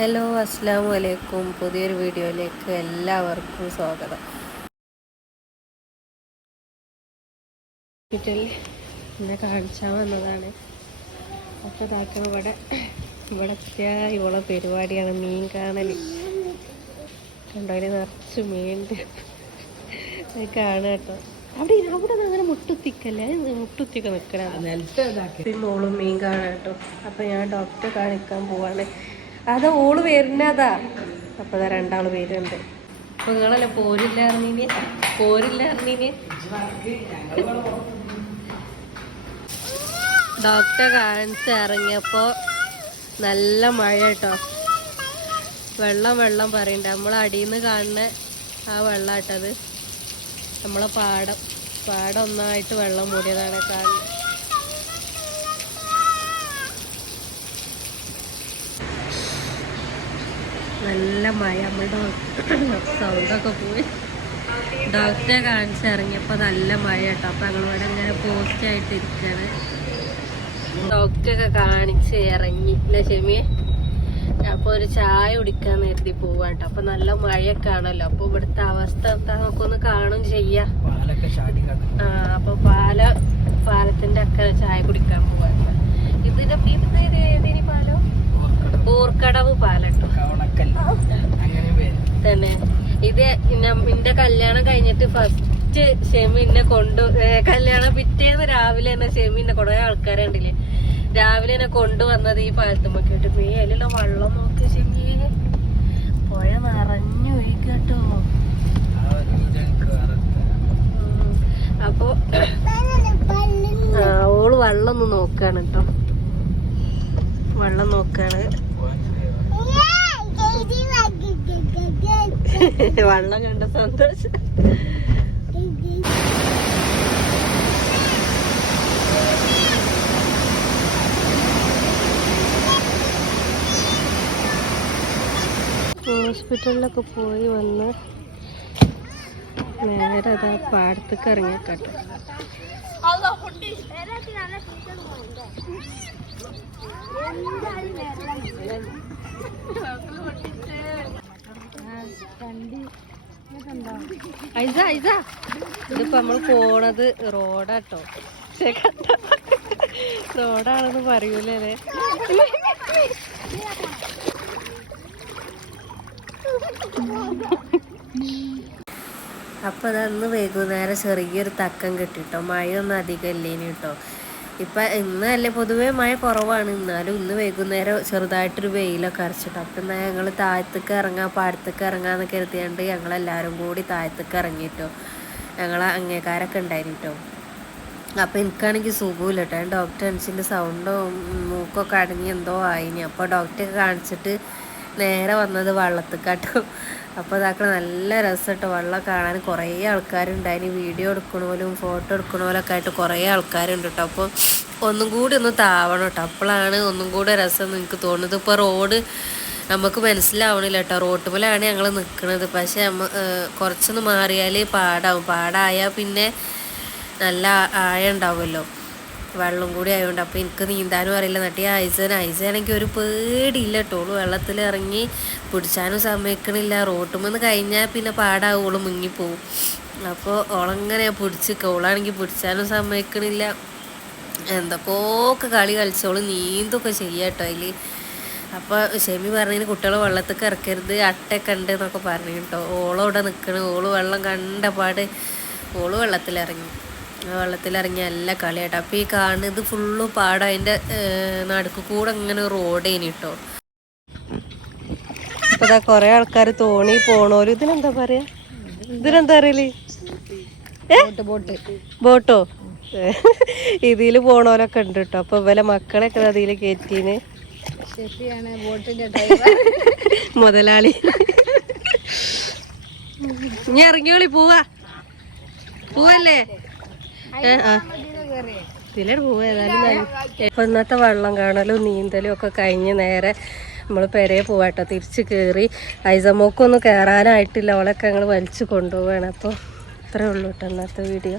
Hello അസ്സാം വലൈക്കും പുതിയൊരു വീഡിയോയിലേക്ക് എല്ലാവർക്കും സ്വാഗതം. ഹോസ്പിറ്റലിൽ എന്നെ കാണിച്ചാൽ വന്നതാണ്. അപ്പോൾ ഇതാക്കണം ഇവിടെ. ഇവിടെ ഇവളെ പരിപാടിയാണ് മീൻ കാണൽ കണ്ടോ നിറച്ച് മീനുണ്ട് അത് കാണുക കേട്ടോ. അവിടെ അവിടെ അങ്ങനെ മുട്ടുത്തിക്കല്ലേ? അത് മുട്ടുത്തിയൊക്കെ നിൽക്കണം മോളും മീൻ കാണാം കേട്ടോ. അപ്പം ഞാൻ ഡോക്ടറെ കാണിക്കാൻ പോവാണ്. അത് ഓൾ വരുന്നതാ അപ്പൊ ദാ രണ്ടാൾ പേരുണ്ട് അപ്പൊ നിങ്ങളല്ലേ പോരില്ല അറിഞ്ഞീന് പോരില്ല അറിഞ്ഞീന് ഡോക്ടറെ കാണിച്ച് ഇറങ്ങിയപ്പോ നല്ല മഴ കേട്ടോ വെള്ളം വെള്ളം പറയണ്ട. നമ്മൾ അടിയിൽ കാണുന്ന ആ വെള്ളാട്ടത്. നമ്മളെ പാടം. പാടം ഒന്നായിട്ട് വെള്ളം മൂടിയതാണ് കാണുന്നത്. മഴ നമ്മൾ സൗണ്ടൊക്കെ പോയി. ഡോക്ടറെ കാണിച്ചിറങ്ങിയപ്പോൾ നല്ല മഴ കേട്ടോ അപ്പം ഞങ്ങളിവിടെ ഇങ്ങനെ പോസ്റ്റ് ആയിട്ട് ഇരിക്കുകയാണ് ഡോക്ടറൊക്കെ കാണിച്ച് ഇറങ്ങി. അല്ലേ ഷെമിയെ അപ്പോൾ ഒരു ചായ കുടിക്കാൻ നേരത്തി പോവാട്ടോ. അപ്പം നല്ല മഴയൊക്കെ ആണല്ലോ. അപ്പോൾ ഇവിടുത്തെ അവസ്ഥ എന്താ? നമുക്കൊന്ന് കാണും ചെയ്യാം. ആ അപ്പോൾ പാല പാലത്തിന്റെ അക്കരെ ചായ കുടിക്കാൻ പോവാട്ടോ. ഇതിന്റെ ഇതിന് പാലോ? ഊർക്കടവ് പാലട്ടോ തന്നെ. ഇത് ഇന്റെ കല്യാണം കഴിഞ്ഞിട്ട് ഫസ്റ്റ് ഷെമി എന്നെ കൊണ്ടു കല്യാണം പിറ്റേന്ന് രാവിലെ തന്നെ ഷെമി എന്നെ കുറെ ആൾക്കാരെ ഉണ്ടല്ലേ രാവിലെ എന്നെ കൊണ്ടുവന്നത് ഈ പാലത്തുമ്മക്കിട്ട് നീ അതിലുള്ള വെള്ളം നോക്കി ഷെമി. പുഴ നിറഞ്ഞു ഒഴിക്കട്ടോ അപ്പൊ ഓൾ വെള്ളം ഒന്ന് നോക്കാണ് കേട്ടോ വെള്ളം നോക്കാണ്. വെള്ളം കണ്ട സന്തോഷം. ഹോസ്പിറ്റലിലൊക്കെ പോയി വന്ന് നേരെ അതാ പാടത്തേക്ക് ഇറങ്ങിയേക്കട്ടെ. ഇതിപ്പോ നമ്മൾ പോണത് റോഡാട്ടോ. റോഡാണെന്ന് പറയൂലേ അപ്പോൾ അതന്ന് വൈകുന്നേരം ചെറിയൊരു തക്കം കിട്ടിട്ടോ. മഴയൊന്നും അധികം ഇല്ലേനി കേട്ടോ ഇപ്പം ഇന്നല്ലേ പൊതുവേ മഴ കുറവാണ്. എന്നാലും ഇന്ന് വൈകുന്നേരം ചെറുതായിട്ടൊരു വെയിലൊക്കെ അരച്ചിട്ട് അപ്പം എന്നാൽ ഞങ്ങൾ താഴത്തേക്ക് ഇറങ്ങാം പാടത്തേക്ക് ഇറങ്ങാന്ന് കരുതിയാണ്ട് ഞങ്ങളെല്ലാവരും കൂടി താഴത്തേക്ക് ഇറങ്ങിയിട്ടോ ഞങ്ങൾ അങ്ങേക്കാരൊക്കെ ഉണ്ടായിരുന്നു കേട്ടോ അപ്പോൾ എനിക്കാണെങ്കിൽ സുഖമില്ല കേട്ടോ ഡോക്ടർ അനുസരിച്ച് സൗണ്ടോ മൂക്കൊക്കെ അടങ്ങി എന്തോ ആയിനി. അപ്പോൾ ഡോക്ടറെ കാണിച്ചിട്ട് നേരെ വന്നത് വള്ളത്തിക്കാട്ടും. അപ്പോൾ ഇതാക്കണ നല്ല രസം കേട്ടോ വെള്ളം കാണാൻ കുറേ ആൾക്കാരുണ്ടായി വീഡിയോ എടുക്കണോലും ഫോട്ടോ എടുക്കണോലൊക്കെ ആയിട്ട് കുറേ ആൾക്കാരുണ്ട് കേട്ടോ അപ്പോൾ ഒന്നും കൂടി ഒന്ന് താവണം കേട്ടോ അപ്പോഴാണ് ഒന്നും കൂടെ രസം നിങ്ങൾക്ക് തോന്നുന്നത്. ഇപ്പോൾ റോഡ് നമുക്ക് മനസ്സിലാവണില്ല കേട്ടോ പോലെയാണ് ഞങ്ങൾ നിൽക്കുന്നത് പക്ഷേ കുറച്ചൊന്ന് മാറിയാൽ പാടാവും. പാടായാൽ പിന്നെ നല്ല ആയ ഉണ്ടാവുമല്ലോ. വെള്ളം കൂടി ആയതുകൊണ്ട് അപ്പോൾ എനിക്ക് നീന്താനും അറിയില്ല. നട്ടി ഐസൻ ഐസാണെങ്കിൽ ഒരു പേടിയില്ല കേട്ടോ. വെള്ളത്തിൽ ഇറങ്ങി പിടിച്ചാനും സമ്മതിക്കണില്ല. റോട്ടുമെന്ന് കഴിഞ്ഞാൽ പിന്നെ പാടാവും. ഓൾ മുങ്ങിപ്പോവും. അപ്പോൾ ഓളങ്ങനെ പിടിച്ച് ഓളാണെങ്കിൽ പിടിച്ചാനും സമ്മതിക്കണില്ല. എന്തൊക്കെയൊക്കെ കളി കളിച്ചോൾ നീന്തൊക്കെ ചെയ്യാട്ടോ അതിൽ അപ്പോൾ ഷെമി പറഞ്ഞതിന് കുട്ടികളെ വെള്ളത്തേക്ക് ഇറക്കരുത് അട്ടയൊക്കെ ഉണ്ട് എന്നൊക്കെ പറഞ്ഞു കേട്ടോ. ഓളവിടെ നിൽക്കണ് ഓൾ വെള്ളം കണ്ട പാട് ഓൾ വെള്ളത്തിലിറങ്ങി. ആ വെള്ളത്തിലിറങ്ങി നല്ല കളിയാട്ടോ. അപ്പോൾ ഈ കാണുന്നത് ഫുള്ള് പാടം അതിന്റെ നടുക്ക് കൂടെ ഇങ്ങനെ റോഡേനി കേട്ടോ അപ്പോൾ ഇതാ കുറേ ആൾക്കാർ തോണി പോണോര് ഇതിനെന്താ പറയാ? ഇതിനെന്താ അറിയില്ലേ ബോട്ട്? ബോട്ടോ ഇതിൽ പോണോരൊക്കെ ഉണ്ട് കേട്ടോ അപ്പൊ ഇവലെ മക്കളൊക്കെ അതിൽ കയറ്റീന് ഷെഫിയാണ് ബോട്ടിന്റെ ഡ്രൈവർ. മുതലാളി. ഇനി ഇറങ്ങിയോളി പോവാ. പോവല്ലേ? ഏ, പോവുക ഏതായാലും ഇപ്പൊ ഇന്നത്തെ വെള്ളം കാണലും നീന്തലും ഒക്കെ കഴിഞ്ഞ് നേരെ നമ്മൾ പെരയെ പോവാട്ടോ. തിരിച്ച് കേറി ഐസമോക്കൊന്നും കയറാനായിട്ടില്ല അവളൊക്കെ ഞങ്ങൾ വലിച്ചു കൊണ്ടുപോവാണ്. അപ്പോൾ ഇത്രേ ഉള്ളൂ കേട്ടോ ഇന്നത്തെ വീഡിയോ.